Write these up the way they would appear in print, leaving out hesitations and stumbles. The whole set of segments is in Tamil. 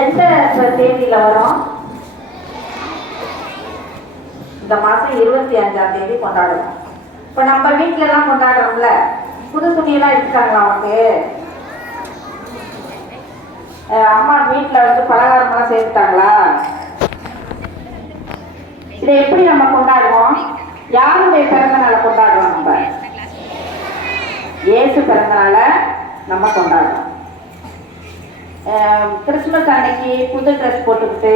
எந்த தேதியில வரும்? இந்த மாசம் 25ஆம் தேதி கொண்டாடுவோம். இப்ப நம்ம வீட்டுல எல்லாம் கொண்டாடுறோம்ல, புது துணியெல்லாம் எடுத்துட்டாங்களா அவங்க? அம்மா வீட்டுல வந்து பலகாரமெல்லாம் சேர்த்துட்டாங்களா? இதை எப்படி நம்ம கொண்டாடுவோம்? யாருடைய பிறந்த நாளை கொண்டாடுறோம்? நம்ம இயேசு பிறந்த நாளை நம்ம கொண்டாடுறோம். கிறிஸ்துமஸ் அன்னைக்கு புது ட்ரெஸ் போட்டுக்கிட்டு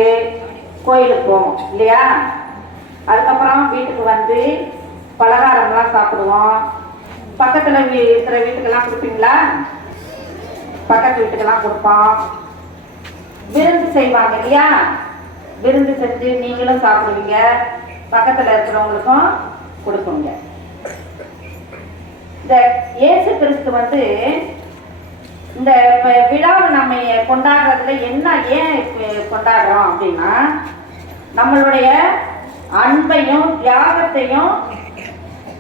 கோயிலுக்கு போவோம் இல்லையா? அதுக்கப்புறம் வீட்டுக்கு வந்து பலகாரம்லாம் சாப்பிடுவோம். பக்கத்தில் இருக்கிற வீட்டுக்கெல்லாம் கொடுப்பீங்களா? பக்கத்து வீட்டுக்கெல்லாம் கொடுப்போம். விருந்து செய்வாங்க இல்லையா? விருந்து செஞ்சு நீங்களும் சாப்பிடுவீங்க, பக்கத்தில் இருக்கிறவங்களுக்கும் கொடுப்பீங்க. இந்த இயேசு கிறிஸ்து வந்து இந்த விழாவை நம்ம கொண்டாடுறதுல என்ன ஏன் கொண்டாடுறோம் அப்படின்னா, நம்மளுடைய அன்பையும் தியாகத்தையும்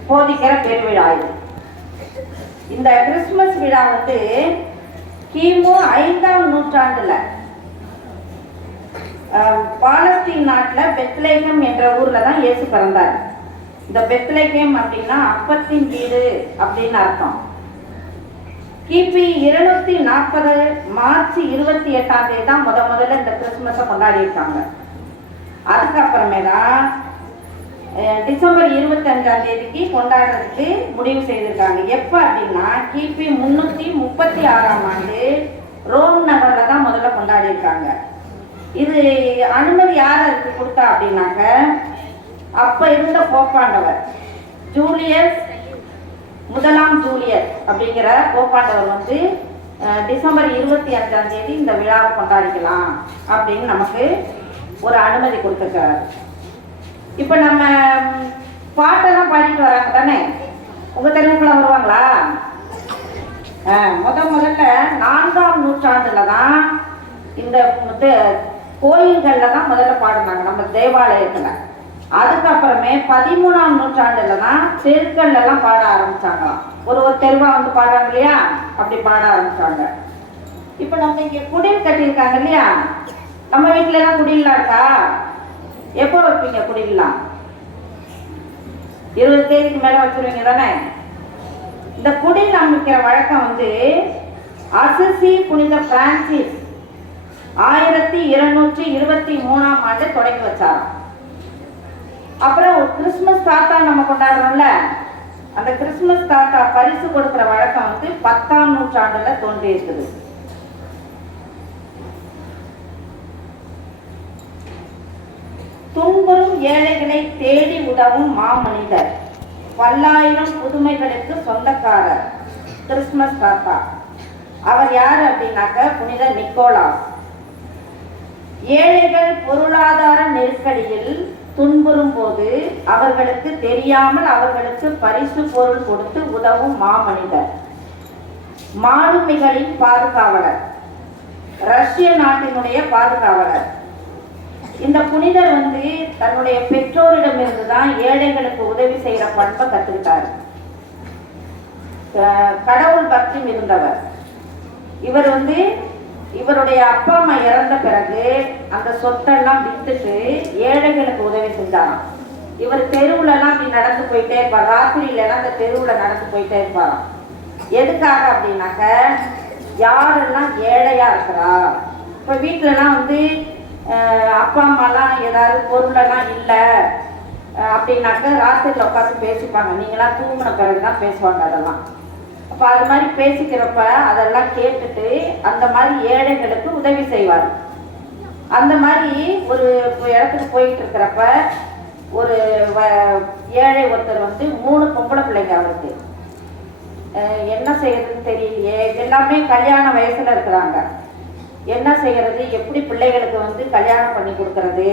போதிக்கிற பெருவிழா இது. இந்த கிறிஸ்துமஸ் விழா வந்து கிமு 5ஆம் நூற்றாண்டுல பாலஸ்தீன் நாட்டில் பெத்லெகேம் என்ற ஊர்ல தான் இயேசு பிறந்தார். இந்த பெத்லெகேம் அப்படின்னா அப்பத்தின் வீடு அப்படின்னு அர்த்தம். கிபி 240 மார்ச் 28ஆம் தேதி தான் முதல்ல இந்த கிறிஸ்துமஸை கொண்டாடி இருக்காங்க. அதுக்கப்புறமே தான் டிசம்பர் 25ஆம் தேதிக்கு கொண்டாடுறதுக்கு முடிவு செய்திருக்காங்க. எப்போ அப்படின்னா கிபி 336ஆம் ஆண்டு ரோம் நகரில் தான் முதல்ல கொண்டாடி இருக்காங்க. இது அனுமதி யார் அதுக்கு கொடுத்தா அப்படின்னாக்க, அப்ப இருந்த போப்பாண்டவர் ஜூலியஸ் 1ஆம் ஜூலியஸ் அப்படிங்கிற போப்பாண்டவர் வந்து டிசம்பர் 25ஆம் தேதி இந்த விழாவை கொண்டாடிக்கலாம் அப்படின்னு நமக்கு ஒரு அனுமதி கொடுத்துருக்காரு. இப்ப நம்ம பாட்டெல்லாம் பாடிட்டு வராங்க தானே, உங்க தெருவுக்குள்ள வருவாங்களா? முதல்ல 4ஆம் நூற்றாண்டுல தான் இந்த கோயில்கள்ல தான் முதல்ல பாடினாங்க, நம்ம தேவாலயத்துல. அதுக்கப்புறமே 13ஆம் நூற்றாண்டுல தான் தெருக்கள்ல எல்லாம் பாட ஆரம்பிச்சாங்க. ஒரு தெருவா வந்து பாடுறாங்க இல்லையா, அப்படி பாட ஆரம்பிச்சாங்க. இப்ப நம்ம இங்க குடில் கட்டியிருக்காங்க இல்லையா, நம்ம வீட்டுல எல்லாம் குடிலாம் இருக்கா? எப்போ வைப்பீங்க குடிலாம்? 20 தேதிக்கு மேல வச்சிருவீங்க தானே? இந்த குடில் அமைக்கிற வழக்கம் வந்து அசிசி புனித பிரான்சிஸ் 1223ஆம் ஆண்டு தொடங்கி வச்சாராம். அப்புறம் கிறிஸ்துமஸ் தாத்தா நம்ம கொண்டாடுறோம்ல, அந்த கிறிஸ்துமஸ் தாத்தா பரிசு கொடுக்கிற வழக்கம் வந்து 10ஆம் நூற்றாண்டுல தோன்றி இருக்குது. துன்புறும் ஏழைகளை தேடி உதவும் மாமனிதர், பல்லாயிரம் புதுமைகளுக்கு சொந்தக்காரர் கிறிஸ்துமஸ் தாத்தா. அவர் யாரு அப்படின்னாக்க புனித நிக்கோலாஸ். ஏழைகள் பொருளாதார நெருக்கடியில் துன்புறும் போது அவர்களுக்கு தெரியாமல் அவர்களுக்கு பரிசு பொருள் கொடுத்து உதவும் மாமனிதர், மாலுமிகளின் பாதுகாவலர், ரஷ்ய நாட்டினுடைய பாதுகாவலர். இந்த புனிதர் வந்து தன்னுடைய பெற்றோரிடமிருந்து தான் ஏழைகளுக்கு உதவி செய்யற பண்பை கத்துக்கிட்டார். கடவுள் பக்தி இருந்தவர் இவர். வந்து இவருடைய அப்பா அம்மா இறந்த பிறகு அந்த சொத்தெல்லாம் வித்துட்டு ஏழைகளுக்கு உதவி செஞ்சாராம். இவர் தெருவுல எல்லாம் அப்படி நடந்து போயிட்டே இருப்பார். ராத்திரியில எல்லாம் அந்த தெருவுல நடந்து போயிட்டே இருப்பாராம். எதுக்காக அப்படின்னாக்க, யாரெல்லாம் ஏழையா இருக்கிறா, இப்ப வீட்டுல எல்லாம் வந்து அப்பா அம்மாலாம் ஏதாவது பொருளெல்லாம் இல்லை அப்படின்னாக்க ராத்திரில உட்காந்து பேசிப்பாங்க. நீங்களாம் தூங்கின பிறகுதான் பேசுவாங்க அதெல்லாம். அப்போ அது மாதிரி பேசிக்கிறப்ப அதெல்லாம் கேட்டுட்டு அந்த மாதிரி ஏழைகளுக்கு உதவி செய்வார். அந்த மாதிரி ஒரு இடத்துக்கு போயிட்டு இருக்கிறப்ப ஒரு ஏழை ஒருத்தர் வந்து 3 பொம்பளை பிள்ளைங்க. அவருக்கு என்ன செய்யறதுன்னு தெரியலையே, எல்லாமே கல்யாண வயசுல இருக்கிறாங்க. என்ன செய்யறது, எப்படி பிள்ளைகளுக்கு வந்து கல்யாணம் பண்ணி கொடுக்கறது,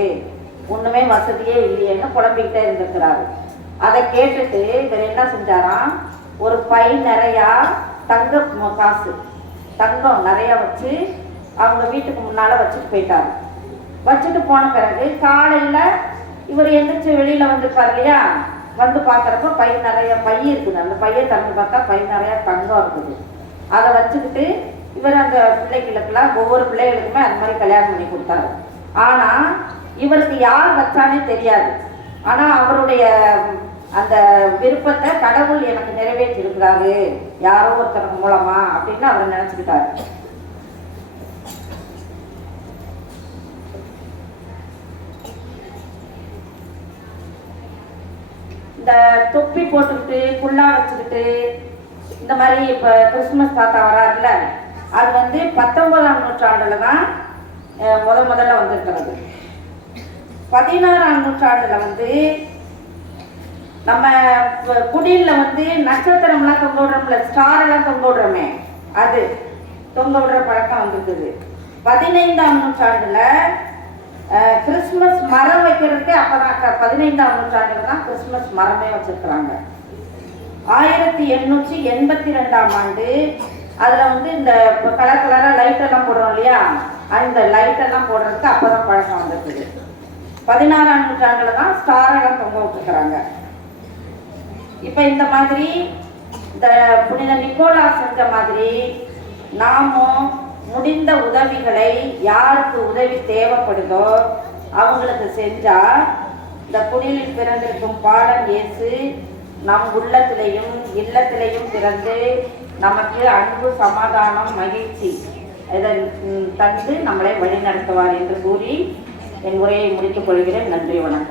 ஒண்ணுமே வசதியே இல்லையேன்னு புலம்பிக்கிட்டே இருந்திருக்கிறாரு. அதை கேட்டுட்டு இவர் என்ன செஞ்சாராம், ஒரு பை நிறையா தங்க காசு, தங்கம் நிறைய வச்சு அவங்க வீட்டுக்கு முன்னால வச்சுட்டு போயிட்டாரு. வச்சுட்டு போன பிறகு காலையில இவர் எந்திரிச்சு வெளியில வந்துருப்பார் இல்லையா, வந்து பாக்குறப்ப பை நிறைய இருக்குது. அந்த பையை திறந்து பார்த்தா பை நிறைய தங்கம் இருக்குது. அதை வச்சுக்கிட்டு இவர் அந்த பிள்ளைகளுக்கெல்லாம் ஒவ்வொரு பிள்ளைகளுக்குமே அந்த மாதிரி கல்யாணம் பண்ணி கொடுத்தாரு. ஆனால் இவருக்கு யார் வச்சானே தெரியாது. ஆனால் அவருடைய அந்த விருப்பத்தை கடவுள் எனக்கு நிறைவேற்றி இருக்கிறாரு யாரோ ஒருத்தருக்கு மூலமா அப்படின்னு அவர் நினைச்சுக்கிட்டாரு. இந்த தொப்பி போட்டுக்கிட்டு குள்ளா வச்சுக்கிட்டு இந்த மாதிரி இப்போ கிறிஸ்துமஸ் தாத்தா வராருல்ல, அது வந்து 19ஆம் நூற்றாண்டுல தான் முதல்ல வந்திருக்கிறது. 16ஆம் நூற்றாண்டுல வந்து நம்ம குடியில் வந்து நட்சத்திரம்லாம் தொங்க விடுறோம்ல, ஸ்டார் எல்லாம் தொங்க விடுறோமே, அது தொங்க விடுற பழக்கம் வந்துருக்குது. 15ஆம் நூற்றாண்டுல கிறிஸ்துமஸ் மரம் வைக்கிறதுக்கு அப்பதான் 15ஆம் நூற்றாண்டுல தான் கிறிஸ்துமஸ் மரமே வச்சிருக்கிறாங்க. 1882ஆம் ஆண்டு அதுல வந்து இந்த கலர் கலரா லைட் எல்லாம் போடுறோம் இல்லையா, அந்த லைட் எல்லாம் போடுறதுக்கு அப்பதான் பழக்கம் வந்துருக்குது. 16ஆம் நூற்றாண்டுல தான் ஸ்டார் எல்லாம் தொங்க விட்டுருக்குறாங்க. இப்ப இந்த மாதிரி இந்த புனித நிக்கோலா செஞ்ச மாதிரி நாமும் முடிந்த உதவிகளை யாருக்கு உதவி தேவைப்படுதோ அவங்களுக்கு செஞ்சா இந்த குடிலில் பிறந்திருக்கும் பாலன் இயேசு நம் உள்ளத்திலையும் இல்லத்திலையும் பிறந்து நமக்கு அன்பு, சமாதானம், மகிழ்ச்சி இதை தந்து நம்மளை வழிநடத்துவார் என்று கூறி என் உரையை முடித்துக் கொள்கிறேன். நன்றி, வணக்கம்.